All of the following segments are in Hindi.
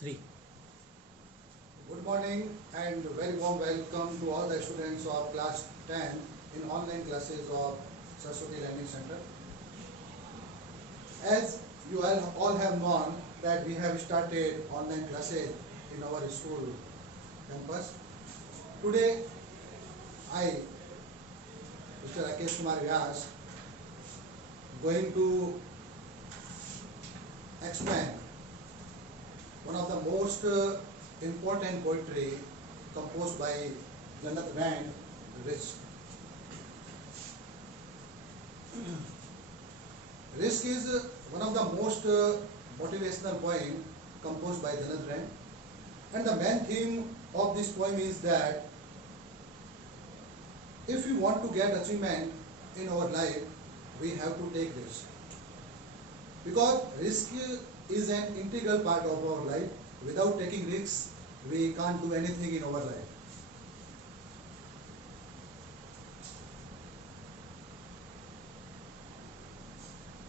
3. Good morning and very warm welcome to all the students of class 10 in online classes of Saraswati Learning Center. As you all have known that we have started online classes in our school campus. Today I, Mr. Rakesh Kumar Vyas, going to explain one of the most important poetry composed by Janak Rand, Risk. Risk is one of the most motivational poem composed by Janak Rand, and the main theme of this poem is that if we want to get achievement in our life, we have to take risk, because risk is an integral part of our life. Without taking risks, we can't do anything in our life.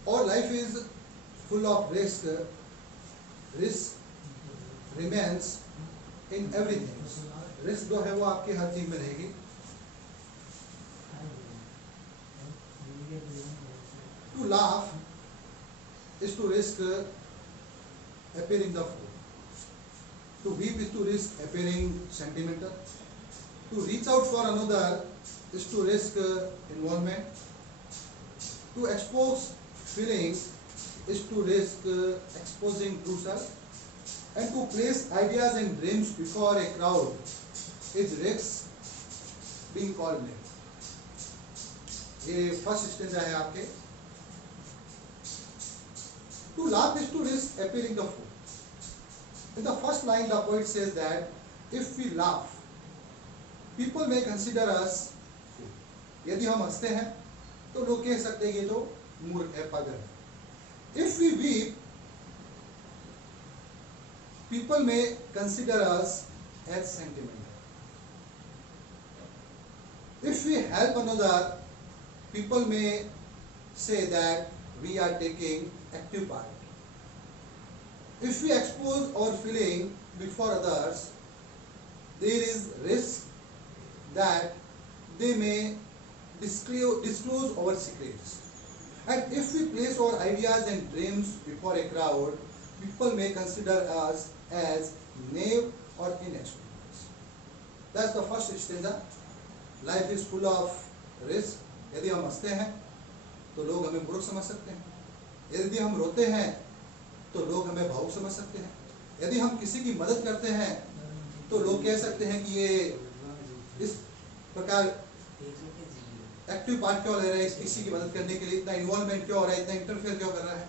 Our life is full of risk. Risk remains in everything. Risk जो है वो आपकी हर चीज में रहेगी. To laugh is to risk appearing the fool. To weep is to risk appearing sentimental. To reach out for another is to risk involvement. To expose feelings is to risk exposing true self. And to place ideas and dreams before a crowd is risk being called name. ये फर्स्ट स्टेंजा है आपके. To laugh is to risk appearing the fool. In the first line, the poet says that if we laugh, people may consider us fool. यदि हम हंसते हैं तो लोग कह सकते हैं ये तो मूर्ख है, पागल है. If we weep, people may consider us as sentimental. If we help another, people may say that we are taking active part. If we expose our feeling before others, there is risk that they may disclose our secrets. And if we place our ideas and dreams before a crowd, people may consider us as naive or inexperienced. That's the first stanza. Life is full of risk. यदि हम हंसते हैं तो लोग हमें मूर्ख समझ सकते हैं. यदि हम रोते हैं तो लोग हमें भावुक समझ सकते हैं. यदि हम किसी की मदद करते हैं तो लोग कह सकते हैं कि ये इस प्रकार एक्टिव पार्ट क्यों ले रहा है, किसी की मदद करने के लिए इतना इन्वॉल्वमेंट क्यों हो रहा है, इतना इंटरफेयर क्यों कर रहा है.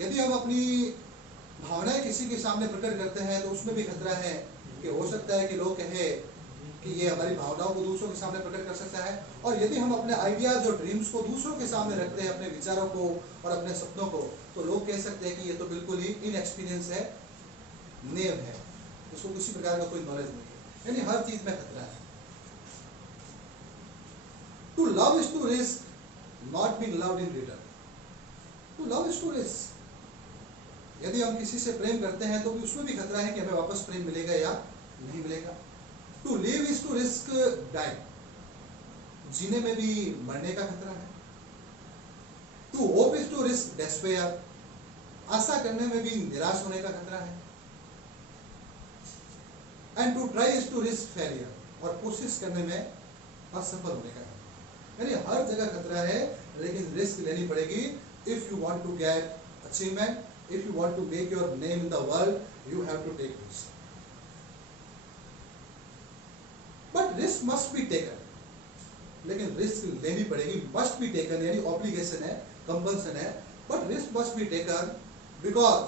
यदि हम अपनी भावनाएं किसी के सामने प्रकट करते हैं तो उसमें भी खतरा है कि हो सकता है कि लोग कहे कि ये हमारी भावनाओं को दूसरों के सामने प्रकट कर सकता है. और यदि हम अपने आइडियाज और ड्रीम्स को दूसरों के सामने रखते हैं, अपने विचारों को और अपने सपनों को, तो लोग कह सकते हैं कि ये तो बिल्कुल ही इनएक्सपीरियंस है, नेव है, उसको किसी प्रकार का कोई नॉलेज नहीं है. यानी हर चीज में खतरा है. To love is to risk not being loved in return. To love is to risk. यदि हम किसी से प्रेम करते हैं तो भी उसमें भी खतरा है कि हमें वापस प्रेम मिलेगा या नहीं मिलेगा. To live is to risk dying. जीने में भी मरने का खतरा है. To hope is to risk despair. आशा करने में भी निराश होने का खतरा है. And to try is to risk failure. और कोशिश करने में असफल होने का खतरा. यानी हर जगह खतरा है, लेकिन रिस्क लेनी पड़ेगी. If you want to get achievement, if you want to make your name in the world, you have to take risk. But risk must be taken. लेकिन रिस्क लेनी पड़ेगी. must be taken यानी ऑब्लिगेशन है, कंपल्सन है. but risk must be taken because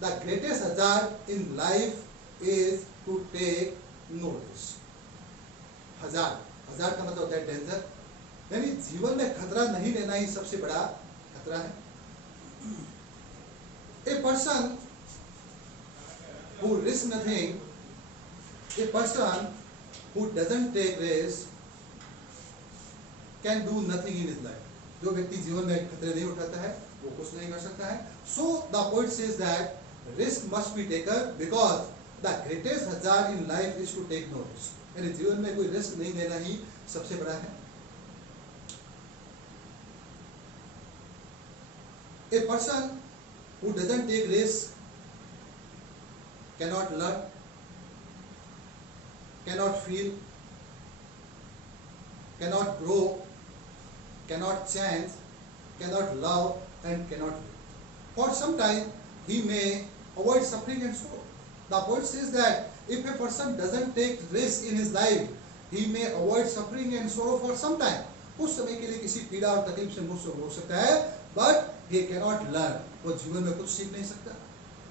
the greatest hazard in life is to take no risk. हजार का मतलब होता है डेंजर. यानी जीवन में खतरा नहीं लेना ही सबसे बड़ा खतरा है. A person who risks nothing, a person who doesn't take risk can do nothing in his life. जो व्यक्ति जीवन में खतरे नहीं उठाता है वो कुछ नहीं कर सकता है. So the poet says that risk must be taken because the greatest hazard in life is to take no risk. यानी जीवन में कोई रिस्क नहीं लेना ही सबसे बड़ा है. A person who doesn't take risk cannot learn, cannot feel, cannot grow, cannot change, cannot love, and cannot live. For some time, he may avoid suffering and sorrow. The poet says that if a person doesn't take risk in his life, he may avoid suffering and sorrow for some time. कुछ समय के लिए किसी पीड़ा और तकलीफ से मुक्त हो सकता है, but he cannot learn. वो जीवन में कुछ सीख नहीं सकता.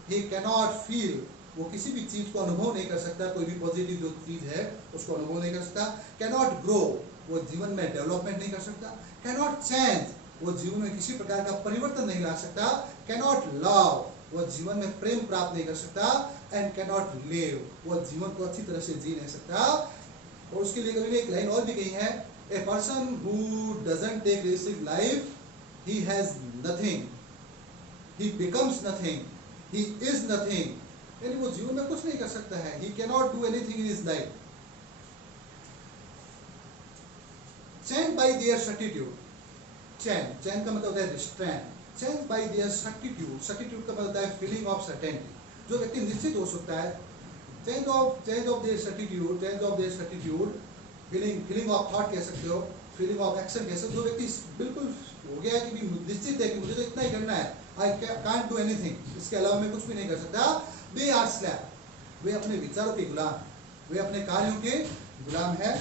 He cannot feel. वो किसी भी चीज को अनुभव नहीं कर सकता. कोई भी पॉजिटिव जो चीज है उसको अनुभव नहीं कर सकता. Cannot grow. वो जीवन में डेवलपमेंट नहीं कर सकता. Cannot change. वो जीवन में किसी प्रकार का परिवर्तन नहीं ला सकता. Cannot love. वो जीवन में प्रेम प्राप्त नहीं कर सकता. And cannot live. वो जीवन को अच्छी तरह से जी नहीं सकता. और उसके लिए कभी एक लाइन और भी कही है, a person who doesn't take risk in life, he has nothing, he becomes nothing, he is nothing. यानी वो जीवन में कुछ नहीं कर सकता है. He cannot do anything in his life. Chained by their certitude. Chain का मतलब होता है restraint. Chained by their certitude. Certitude का मतलब होता है feeling of certainty. जो व्यक्ति निश्चित हो सकता है. Change of their certitude, feeling of thought कह सकते हो, feeling of action कह सकते हो. जो व्यक्ति बिल्कुल हो गया है कि निश्चित है कि मुझे तो इतना ही करना है, I can't do anything, इसके अलावा मैं कुछ भी नहीं कर सकता. They are slave. वे अपने विचारों के गुलाम, वे अपने कार्यों के गुलाम है.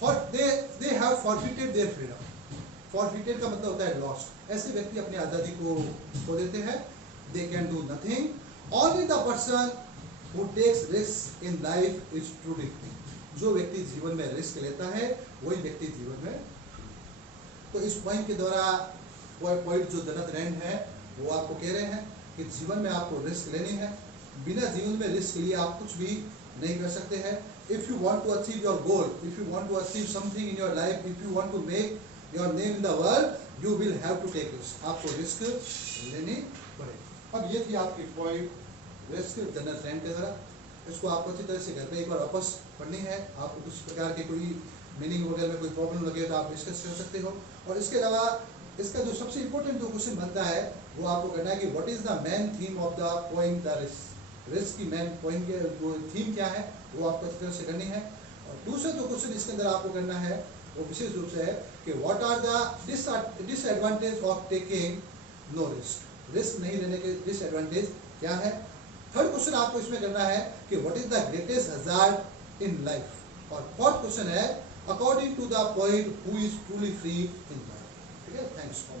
For they have forfeited their freedom. Forfeited का मतलब होता है lost. ऐसे व्यक्ति अपनी आज़ादी को खो देते हैं. They can do nothing. Only the person who takes risk in life is truly free. जो व्यक्ति जीवन में रिस्क लेता है वही व्यक्ति जीवन में. तो इस पॉइंट के द्वारा पॉइंट जो जनत रैंड है वो आपको कह रहे हैं कि जीवन में आपको रिस्क लेनी है. बिना जीवन में रिस्क लिए आप कुछ भी नहीं कर सकते हैं. If you want to achieve your goal, if you want to achieve something in your life, if you want to make your name in the world, you will have to take risk. आपको रिस्क लेनी पड़ेगी. अब ये थी आपकी पॉइंट रिस्क जनरल रैंड के द्वारा. इसको आपको अच्छी तरह से घर पे एक बार वापस पढ़नी है. आपको कुछ प्रकार के कोई मीनिंग वगैरह में कोई प्रॉब्लम लगे तो आप डिस्कस कर सकते हो. और इसके अलावा इसका जो सबसे इम्पोर्टेंट जो क्वेश्चन बनता है वो आपको करना है कि what is the main theme of the poem the risk. Risk की मेन पॉइंट के जो थीम क्या है वो आपको अच्छी तरह से करनी है. और दूसरा जो क्वेश्चन इसके अंदर आपको करना है वो विशेष रूप से है कि what are the disadvantage of taking no risk. Risk नहीं लेने के डिसएडवांटेज क्या है. थर्ड क्वेश्चन आपको इसमें करना है कि what is the greatest hazard in life. और फोर्थ क्वेश्चन है according to the point who is truly free in life. ठीक है. Thanks for